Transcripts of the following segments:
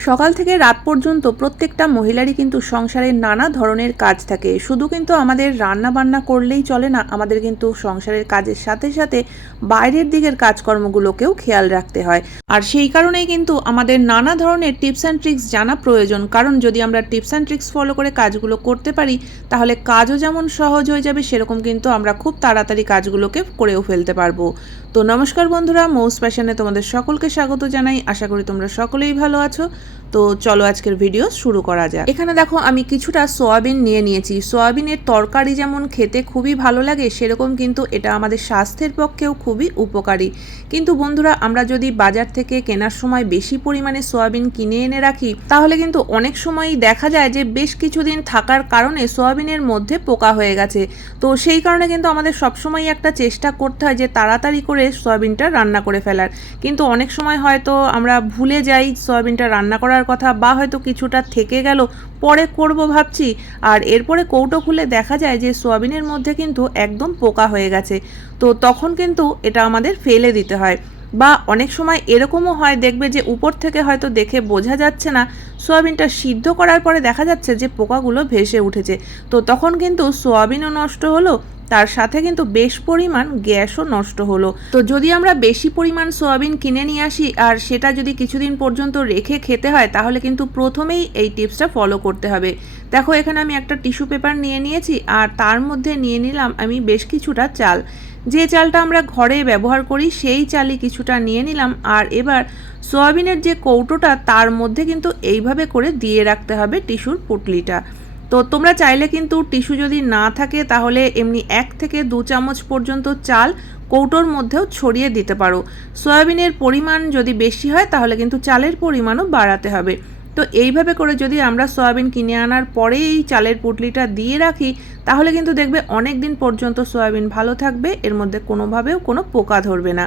সকাল থেকে রাত পর্যন্ত প্রত্যেকটা মহিলারই কিন্তু সংসারের নানা ধরনের কাজ থাকে। শুধু কিন্তু আমাদের রান্না বান্না করলেই চলে না, আমাদের কিন্তু সংসারের কাজের সাথে সাথে বাইরের দিকের কাজকর্মগুলোকেও খেয়াল রাখতে হয়। আর সেই কারণেই কিন্তু আমাদের নানা ধরনের টিপস অ্যান্ড ট্রিক্স জানা প্রয়োজন। কারণ যদি আমরা টিপস অ্যান্ড ট্রিক্স ফলো করে কাজগুলো করতে পারি, তাহলে কাজও যেমন সহজ হয়ে যাবে, সেরকম কিন্তু আমরা খুব তাড়াতাড়ি কাজগুলোকে করেও ফেলতে পারব। তো নমস্কার বন্ধুরা, মৌস প্যাশনে তোমাদের সকলকে স্বাগত জানাই। আশা করি তোমরা সকলেই ভালো আছো। তো চলো আজকের ভিডিও শুরু করা যাক। এখানে দেখো, আমি কিছুটা সোয়াবিন নিয়ে নিয়েছি। সোয়াবিনের তরকারি যেমন খেতে খুবই ভালো লাগে, সেরকম কিন্তু এটা আমাদের স্বাস্থ্যের পক্ষেও খুবই উপকারী। কিন্তু বন্ধুরা, আমরা যদি বাজার থেকে কেনার সময় বেশি পরিমাণে সোয়াবিন কিনে এনে রাখি, তাহলে কিন্তু অনেক সময়ই দেখা যায় যে বেশ কিছুদিন থাকার কারণে সোয়াবিনের মধ্যে পোকা হয়ে গেছে। তো সেই কারণে কিন্তু আমাদের সবসময় একটা চেষ্টা করতে হয় যে তাড়াতাড়ি করে সোয়াবিনটা রান্না করে ফেলার। কিন্তু অনেক সময় হয়তো আমরা ভুলে যাই সোয়াবিনটা রান্না করার কথা বা হয়তো কিছুটা থেকে গেল, পরে করব ভাবছি। আর এরপরে কৌটো খুলে দেখা যায় যে সোয়াবিনের মধ্যে কিন্তু একদম পোকা হয়ে গেছে। তো তখন কিন্তু এটা আমাদের ফেলে দিতে হয়। বা অনেক সময় এরকমও হয়, দেখবে যে উপর থেকে হয়তো দেখে বোঝা যাচ্ছে না। সোয়াবিনটা সিদ্ধ করার পরে দেখা যাচ্ছে যে পোকাগুলো ভেসে উঠেছে। তো তখন কিন্তু সোয়াবিনও নষ্ট হলো তার সাথে কিন্তু বেশ পরিমাণ গ্যাসও নষ্ট হলো। তো যদি আমরা বেশি পরিমাণ সোয়াবিন কিনে নিয়ে আসি আর সেটা যদি কিছুদিন পর্যন্ত রেখে খেতে হয়, তাহলে কিন্তু প্রথমেই এই টিপসটা ফলো করতে হবে। দেখো, এখানে আমি একটা টিস্যু পেপার নিয়ে নিয়েছি আর তার মধ্যে নিয়ে নিলাম আমি বেশ কিছুটা চাল। যে চালটা আমরা ঘরে ব্যবহার করি, সেই চালই কিছুটা নিয়ে নিলাম আর এবার সোয়াবিনের যে কৌটোটা, তার মধ্যে কিন্তু এইভাবে করে দিয়ে রাখতে হবে টিস্যুর পুটলিটা। তো তোমরা চাইলে কিন্তু টিস্যু যদি না থাকে, তাহলে এমনি এক থেকে দু চামচ পর্যন্ত চাল কৌটোর মধ্যেও ছড়িয়ে দিতে পারো। সয়াবিনের পরিমাণ যদি বেশি হয়, তাহলে কিন্তু চালের পরিমাণও বাড়াতে হবে। তো এইভাবে করে যদি আমরা সয়াবিন কিনে আনার পরে এই চালের পুটলিটা দিয়ে রাখি, তাহলে কিন্তু দেখবে অনেক দিন পর্যন্ত সয়াবিন ভালো থাকবে, এর মধ্যে কোনোভাবেও কোনো পোকা ধরবে না।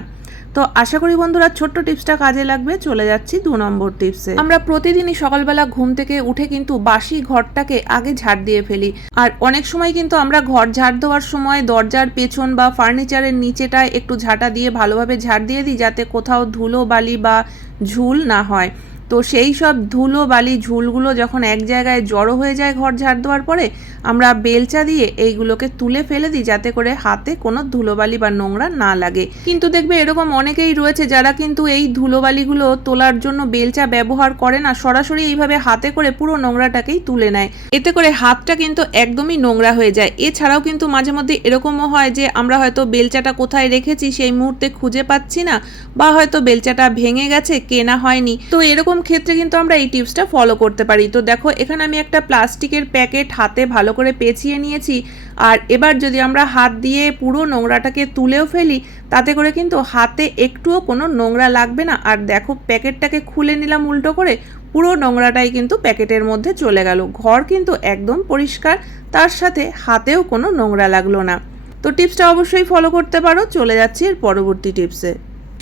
তো আশা করি বন্ধুরা ছোট্ট টিপসটা কাজে লাগবে, চলে যাচ্ছি দু নম্বর টিপসে। আমরা প্রতিদিনই সকালবেলা ঘুম থেকে উঠে কিন্তু বাসি ঘরটাকে আগে ঝাড় দিয়ে ফেলি। আর অনেক সময় কিন্তু আমরা ঘর ঝাড় দেওয়ার সময় দরজার পেছন বা ফার্নিচারের নিচেটায় একটু ঝাঁটা দিয়ে ভালোভাবে ঝাড় দিয়ে দিই, যাতে কোথাও ধুলো বালি বা ঝুল না হয়। তো সেই সব ধুলো বালি ঝুলগুলো যখন এক জায়গায় জড়ো হয়ে যায় ঘর ঝাড় দেওয়ার পরে, আমরা বেলচা দিয়ে এইগুলোকে তুলে ফেলে দিই যাতে করে হাতে কোনো ধুলোবালি বা নোংরা না লাগে। কিন্তু দেখবে এরকম অনেকেই রয়েছে যারা কিন্তু এই ধুলোবালিগুলো তোলার জন্য বেলচা ব্যবহার করে না, সরাসরি এইভাবে হাতে করে পুরো নোংরাটাকেই তুলে নেয়। এতে করে হাতটা কিন্তু একদমই নোংরা হয়ে যায়। এছাড়াও কিন্তু মাঝে মধ্যে এরকমও হয় যে আমরা হয়তো বেলচাটা কোথায় রেখেছি সেই মুহূর্তে খুঁজে পাচ্ছি না বা হয়তো বেলচাটা ভেঙে গেছে, কেনা হয়নি। তো এরকম ক্ষেত্রে কিন্তু আমরা এই টিপসটা ফলো করতে পারি। তো দেখো, এখানে আমি একটা প্লাস্টিকের প্যাকেট হাতে ভালো করে পেঁচিয়ে নিয়েছি। আর এবার যদি আমরা হাত দিয়ে পুরো নোংরাটাকে তুলেও ফেলি, তাতে করে কিন্তু হাতে একটুও কোনো নোংরা লাগবে না। আর দেখো, প্যাকেটটাকে খুলে নিলাম উল্টো করে, পুরো নোংরাটাই কিন্তু প্যাকেটের মধ্যে চলে গেল। ঘর কিন্তু একদম পরিষ্কার, তার সাথে হাতেও কোনো নোংরা লাগল না। তো টিপসটা অবশ্যই ফলো করতে পারো। চলে যাচ্ছি এর পরবর্তী টিপসে।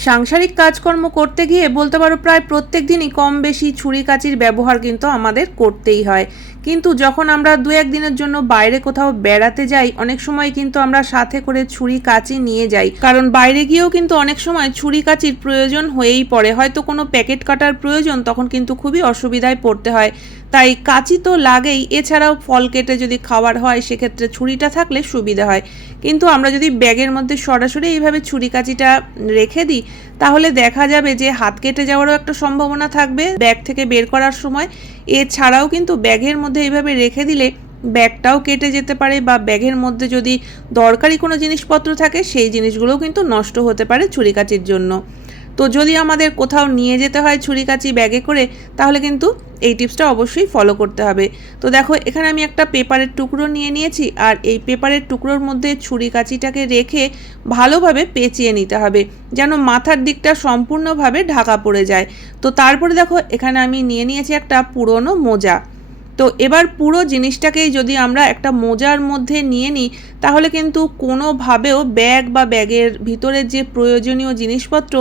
সাংসারিক কাজকর্ম করতে গিয়ে বলতে পারো প্রায় প্রত্যেক দিনই কম বেশি ছুরি কাচির ব্যবহার কিন্তু আমাদের করতেই হয়। কিন্তু যখন আমরা দু এক দিনের জন্য বাইরে কোথাও বেড়াতে যাই, অনেক সময় কিন্তু আমরা সাথে করে ছুরি কাচি নিয়ে যাই। কারণ বাইরে গিয়েও কিন্তু অনেক সময় ছুরি কাচির প্রয়োজন হয়েই পড়ে। হয়তো কোনো প্যাকেট কাটার প্রয়োজন তখন কিন্তু খুবই অসুবিধায় পড়তে হয়। তাই কাঁচি তো লাগেই, এছাড়াও ফল কেটে যদি খাওয়ার হয়, সেক্ষেত্রে ছুরিটা থাকলে সুবিধা হয়। কিন্তু আমরা যদি ব্যাগের মধ্যে সরাসরি এইভাবে ছুরি কাচিটা রেখে দিই, তাহলে দেখা যাবে যে হাত কেটে যাওয়ারও একটা সম্ভাবনা থাকবে ব্যাগ থেকে বের করার সময়। এছাড়াও কিন্তু ব্যাগের মধ্যে এইভাবে রেখে দিলে ব্যাগটাও কেটে যেতে পারে বা ব্যাগের মধ্যে যদি দরকারি কোনো জিনিসপত্র থাকে, সেই জিনিসগুলোও কিন্তু নষ্ট হতে পারে ছুরিকাচির জন্য। তো যদি আমাদের কোথাও নিয়ে যেতে হয় ছুরিকাচি ব্যাগে করে, তাহলে কিন্তু এই টিপসটা অবশ্যই ফলো করতে হবে। তো দেখো, এখানে আমি একটা পেপারের টুকরো নিয়ে নিয়েছি, আর এই পেপারের টুকরোর মধ্যে ছুরি কাচিটাকে রেখে ভালোভাবে পেঁচিয়ে নিতে হবে, যেন মাথার দিকটা সম্পূর্ণভাবে ঢাকা পড়ে যায়। তো তারপরে দেখো, এখানে আমি নিয়ে নিয়েছি একটা পুরনো মোজা। তো এবার পুরো জিনিসটাকেই যদি আমরা একটা মোজার মধ্যে নিয়ে নিই, তাহলে কিন্তু কোনোভাবেও ব্যাগ বা ব্যাগের ভিতরের যে প্রয়োজনীয় জিনিসপত্র,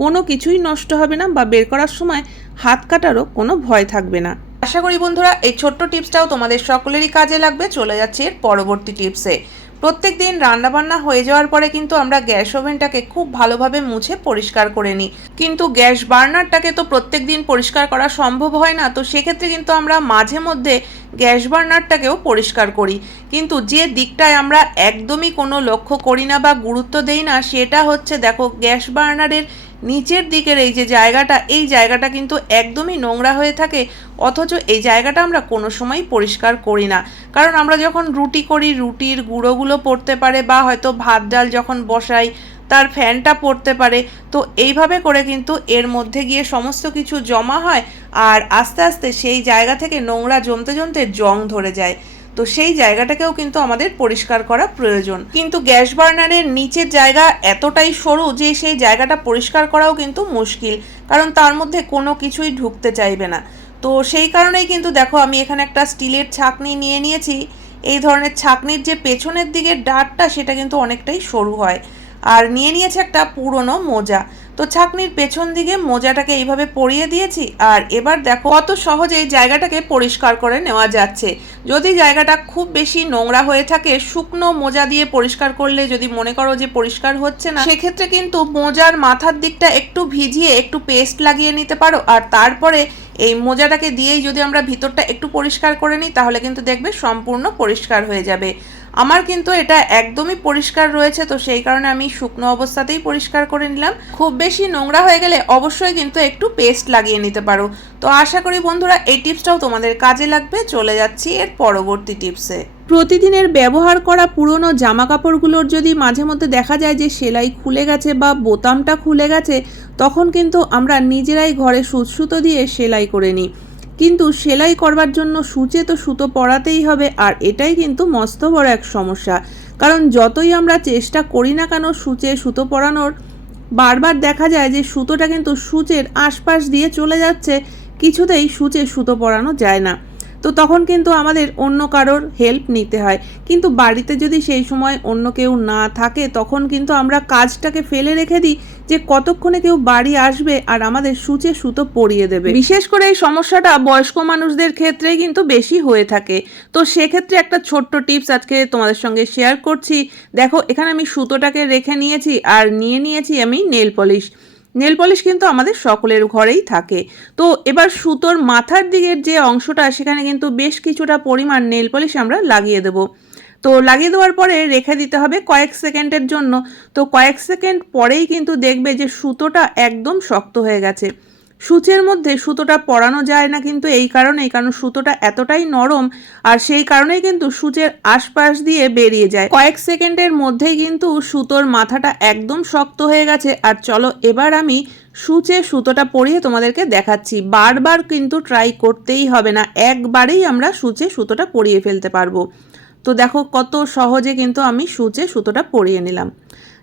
কোনো কিছুই নষ্ট হবে না বা বের করার সময় হাত কাটারও কোনো ভয় থাকবে না। আশা করি বন্ধুরা, এই ছোট্ট টিপসটাও তোমাদের সকলেরই কাজে লাগবে। চলে যাচ্ছে এর পরবর্তী টিপসে। প্রত্যেক দিন রান্নাবান্না হয়ে যাওয়ার পরে কিন্তু আমরা গ্যাস ওভেনটাকে খুব ভালোভাবে মুছে পরিষ্কার করে নিই। কিন্তু গ্যাস বার্নারটাকে তো প্রত্যেক দিন পরিষ্কার করা সম্ভব হয় না, তো সেক্ষেত্রে কিন্তু আমরা মাঝে মধ্যে গ্যাস বার্নারটাকেও পরিষ্কার করি। কিন্তু যে দিকটায় আমরা একদমই কোনো লক্ষ্য করি না বা গুরুত্ব দেই না, সেটা হচ্ছে দেখো, গ্যাস বার্নারের নিচের দিকের এই যে জায়গাটা, এই জায়গাটা কিন্তু একদমই নোংরা হয়ে থাকে, অথচ এই জায়গাটা আমরা কোনো সময় পরিষ্কার করি না। কারণ আমরা যখন রুটি করি, রুটির গুঁড়োগুলো পড়তে পারে বা হয়তো ভাত ডাল যখন বসাই, তার ফ্যানটা পড়তে পারে, তো এইভাবে করে কিন্তু এর মধ্যে গিয়ে সমস্ত কিছু জমা হয়, আর আস্তে আস্তে সেই জায়গা থেকে নোংরা জমতে জমতে জং ধরে যায়। তো সেই জায়গাটাকেও কিন্তু আমাদের পরিষ্কার করা প্রয়োজন। কিন্তু গ্যাস বার্নারের নিচের জায়গা এতটাই সরু যে সেই জায়গাটা পরিষ্কার করাও কিন্তু মুশকিল, কারণ তার মধ্যে কোনো কিছুই ঢুকতে চাইবে না। তো সেই কারণেই কিন্তু দেখো আমি এখানে একটা স্টিলের ছাকনি নিয়ে নিয়েছি। এই ধরনের ছাকনির যে পেছনের দিকের ডাটটা সেটা কিন্তু অনেকটাই সরু হয়। আর নিয়ে নিয়েছে একটা পুরনো মোজা। তো ছাকনির পেছন দিকে মোজাটাকে এইভাবে পরিয়ে দিয়েছি আর এবার দেখো কত সহজে এই জায়গাটাকে পরিষ্কার করে নেওয়া যাচ্ছে। যদি জায়গাটা খুব বেশি নোংরা হয়ে থাকে, শুকনো মোজা দিয়ে পরিষ্কার করলে যদি মনে করো যে পরিষ্কার হচ্ছে না, সেক্ষেত্রে কিন্তু মোজার মাথার দিকটা একটু ভিজিয়ে একটু পেস্ট লাগিয়ে নিতে পারো। আর তারপরে এই মোজাটাকে দিয়েই যদি আমরা ভিতরটা একটু পরিষ্কার করে নিই, তাহলে কিন্তু দেখবে সম্পূর্ণ পরিষ্কার হয়ে যাবে। আমার কিন্তু এটা একদমই পরিষ্কার রয়েছে, তো সেই কারণে আমি শুকনো অবস্থাতেই পরিষ্কার করে নিলাম। খুব বেশি নোংরা হয়ে গেলে অবশ্যই কিন্তু একটু পেস্ট লাগিয়ে নিতে পারো। তো আশা করি বন্ধুরা এই টিপসটাও তোমাদের কাজে লাগবে, চলে যাচ্ছি এর পরবর্তী টিপসে। প্রতিদিনের ব্যবহার করা পুরনো জামা কাপড়গুলোর যদি মাঝে মধ্যে দেখা যায় যে সেলাই খুলে গেছে বা বোতামটা খুলে গেছে, তখন কিন্তু আমরা নিজেরাই ঘরে সুতো দিয়ে সেলাই করে নিই। কিন্তু সেলাই করবার জন্য সূচে তো সুতো পরাতেই হবে আর এটাই কিন্তু মস্ত বড় এক সমস্যা। কারণ যতই আমরা চেষ্টা করি না কেন সূচে সুতো পরানোর, বারবার দেখা যায় যে সুতোটা কিন্তু সূচের আশপাশ দিয়ে চলে যাচ্ছে, কিছুতেই সূচে সুতো পরানো যায় না। তো তখন কিন্তু আমাদের অন্য কারোর হেল্প নিতে হয়। কিন্তু বাড়িতে যদি সেই সময় অন্য কেউ না থাকে, তখন কিন্তু আমরা কাজটাকে ফেলে রেখে দিই যে কতক্ষণে কেউ বাড়ি আসবে আর আমাদের সূচে সুতো পরিয়ে দেবে। বিশেষ করে এই সমস্যাটা বয়স্ক মানুষদের ক্ষেত্রে কিন্তু বেশি হয়ে থাকে। তো সেক্ষেত্রে একটা ছোট্ট টিপস আজকে তোমাদের সঙ্গে শেয়ার করছি। দেখো, এখানে আমি সুতোটাকে রেখে নিয়েছি আর নিয়ে নিয়েছি আমি নেল পলিশ নেল পলিশ কিন্তু আমাদের সকলের ঘরেই থাকে। তো এবার সুতোর মাথার দিকের যে অংশটা, সেখানে কিন্তু বেশ কিছুটা পরিমাণ নেল পলিশ আমরা লাগিয়ে দেবো। তো লাগিয়ে দেওয়ার পরে রেখে দিতে হবে কয়েক সেকেন্ডের জন্য। তো কয়েক সেকেন্ড পরেই কিন্তু দেখবে যে সুতোটা একদম শক্ত হয়ে গেছে। সূচের মধ্যে সুতোটা পরানো যায় না কিন্তু এই কারণেই, কারণ সুতোটা এতটাই নরম আর সেই কারণেই কিন্তু সূচের আশপাশ দিয়ে বেরিয়ে যায়। কয়েক সেকেন্ডের মধ্যেই কিন্তু সুতোর মাথাটা একদম শক্ত হয়ে গেছে। আর চলো এবার আমি সূচে সুতোটা পরিয়ে তোমাদেরকে দেখাচ্ছি। বারবার কিন্তু ট্রাই করতেই হবে না, একবারেই আমরা সূচে সুতোটা পরিয়ে ফেলতে পারব। তো দেখো কত সহজে কিন্তু আমি সূচে সুতোটা পরিয়ে নিলাম।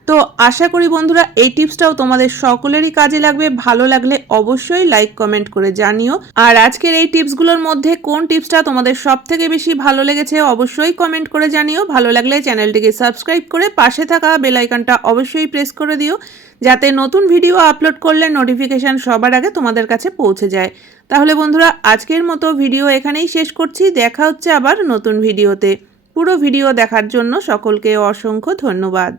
তো আশা করি বন্ধুরা, এই টিপসটাও তোমাদের সকলেরই কাজে লাগবে। ভালো লাগলে অবশ্যই লাইক কমেন্ট করে জানিও। আর আজকের এই টিপসগুলোর মধ্যে কোন টিপসটা তোমাদের সব থেকে বেশি ভালো লেগেছে অবশ্যই কমেন্ট করে জানিও। ভালো লাগলে চ্যানেলটিকে সাবস্ক্রাইব করে পাশে থাকা বেল আইকনটা অবশ্যই প্রেস করে দিও, যাতে নতুন ভিডিও আপলোড করলে নোটিফিকেশান সবার আগে তোমাদের কাছে পৌঁছে যায়। তাহলে বন্ধুরা, আজকের মতো ভিডিও এখানেই শেষ করছি। দেখা হচ্ছে আবার নতুন ভিডিওতে পুরো ভিডিও দেখার জন্য সকলকে অসংখ্য ধন্যবাদ।